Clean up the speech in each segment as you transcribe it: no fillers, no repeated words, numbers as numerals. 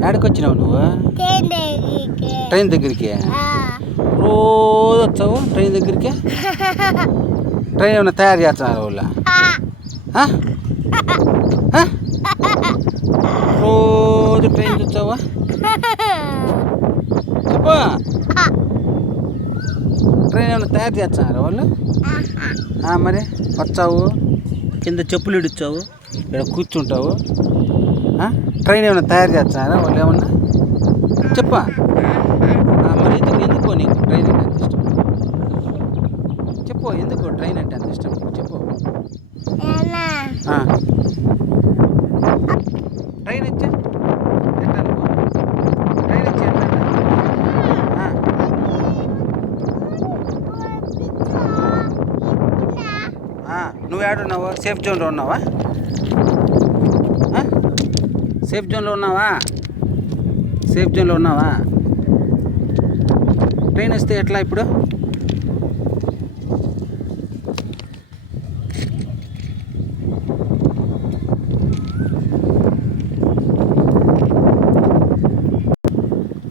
ఎక్కడికి వచ్చినావు నువ్వు? ట్రైన్ దగ్గరికి రోజు వచ్చావు ట్రైన్ దగ్గరికి? ట్రైన్ ఏమైనా తయారు చేస్తున్నారు వాళ్ళ? రోజు ట్రైన్ వచ్చావా? చెప్పు, ట్రైన్ ఏమైనా తయారు చేస్తున్నారు వాళ్ళు? మరి వచ్చావు, కింద చెప్పులు ఇడిచావు, ఇక్కడ కూర్చుంటావు. ట్రైన్ ఏమైనా తయారు చేస్తున్నారా వాళ్ళు ఏమన్నా? చెప్పా. మరి ఎందుకు నీకు ట్రైన్ అంటే అంత ఇష్టం? చెప్పు, ఎందుకు ట్రైన్ అంటే అంత ఇష్టం? చెప్పు. ట్రైన్ వచ్చా ఎట్టా నువ్వు? ట్రైన్ వచ్చి ఎట్లా? నువ్వు ఏడున్నావు? సేఫ్ జోన్లో ఉన్నావా? సేఫ్ జోన్లో ఉన్నావా? సేఫ్ జోన్లో ఉన్నావా? ట్రైన్ వస్తే ఎట్లా ఇప్పుడు?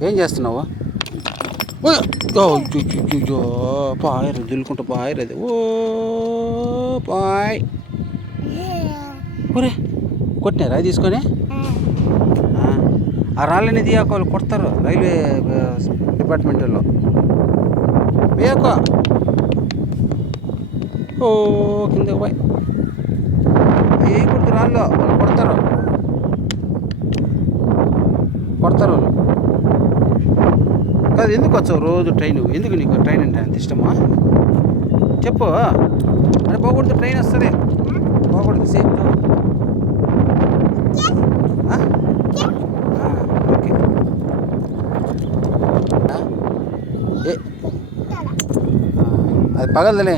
ఏం చేస్తున్నావు? పాయరు దుల్లుకుంటా పాయరు. ఓ పాయ్ ఒరే, కొట్టినారా తీసుకొని? ఆ రాళ్ళని తీయాక వాళ్ళు కొడతారు రైల్వే డిపార్ట్మెంట్ వాళ్ళు. వేయకో. ఓ కిందకి పోయి ఏ కొడుతు రాళ్ళు వాళ్ళు కొడతారు వాళ్ళు. కాదు, ఎందుకు వచ్చావు రోజు ట్రైన్? ఎందుకు నీకు ట్రైన్ అంటే అంత ఇష్టమా? చెప్పు. అరే పోకూడదు, ట్రైన్ వస్తుంది, పోకూడదు. Safe okay. అది పగలదులే.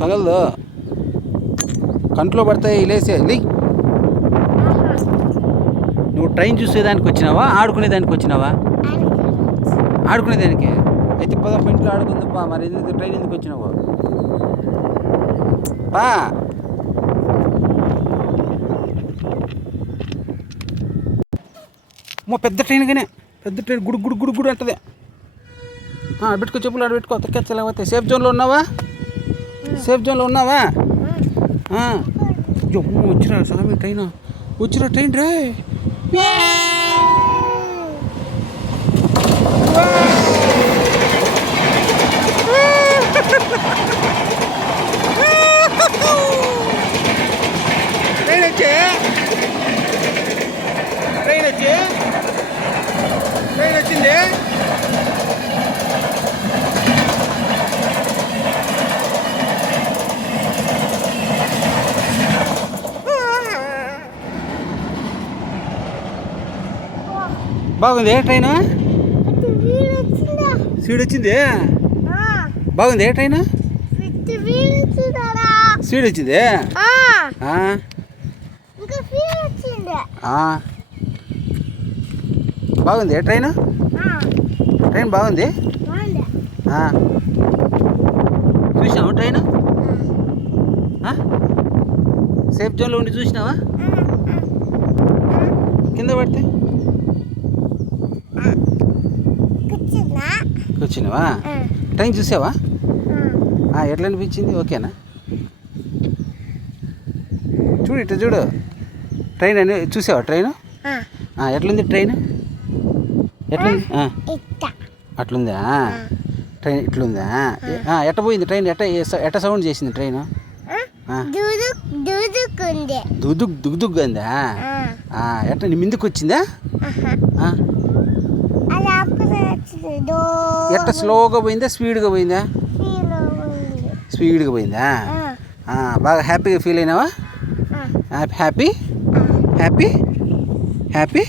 పగలదు, కంట్లో పడతాయి, లేసే లే. నువ్వు ట్రైన్ చూసేదానికి వచ్చినావా, ఆడుకునేదానికి వచ్చినావా? ఆడుకునేదానికి. అయితే పదం ఇంట్లో ఆడుకుందా. మరి ఎందుకు ట్రైన్ ఎందుకు వచ్చినావు? పెద్ద ట్రైన్ కానీ, పెద్ద ట్రైన్ గుడు గుడు గుడు గుడు అంటది. పెట్టుకో, చెప్పులు ఆడ పెట్టుకో, తక్కెచ్చలేకపోతే. సేఫ్ జోన్లో ఉన్నావా? సేఫ్ జోన్లో ఉన్నావా? వచ్చిరా స్వామి ట్రైన్, వచ్చిరా ట్రైన్ రే. ట్రైన్ వచ్చే, ట్రైన్ వచ్చి, ట్రైన్ వచ్చింది. బాగుంది ట్రైన్. స్పీడ్ వచ్చింది. బాగుంది ట్రైన్. స్పీడ్ వచ్చింది. బాగుంది ట్రైన్. ట్రైన్ బాగుంది. చూసినావు ట్రైన్? సేఫ్ జోన్లో ఉండి చూసినావా? కింద పడితే కూర్చున్నావా? ట్రైన్ చూసావా? ఎట్లా అనిపించింది? ఓకేనా? చూడు, ఇట్లా చూడు. ట్రైన్ అని చూసావా? ట్రైన్ ఎట్లుంది? ట్రైన్ ఎట్లుంది? అట్లుందా? ట్రైన్ ఇట్లుందా? ఎట్ట పోయింది ట్రైన్? ఎట్ట సౌండ్ చేసింది ట్రైన్? దుగ్దుగ్ దుగ్దుగ్ అందా? ఎట్ట నీ ముందుకు వచ్చిందా? ఎట్ట స్లోగా పోయిందా, స్పీడ్గా పోయిందా? స్పీడ్గా పోయిందా? బాగా హ్యాపీగా ఫీల్ అయినావా? Happy happy happy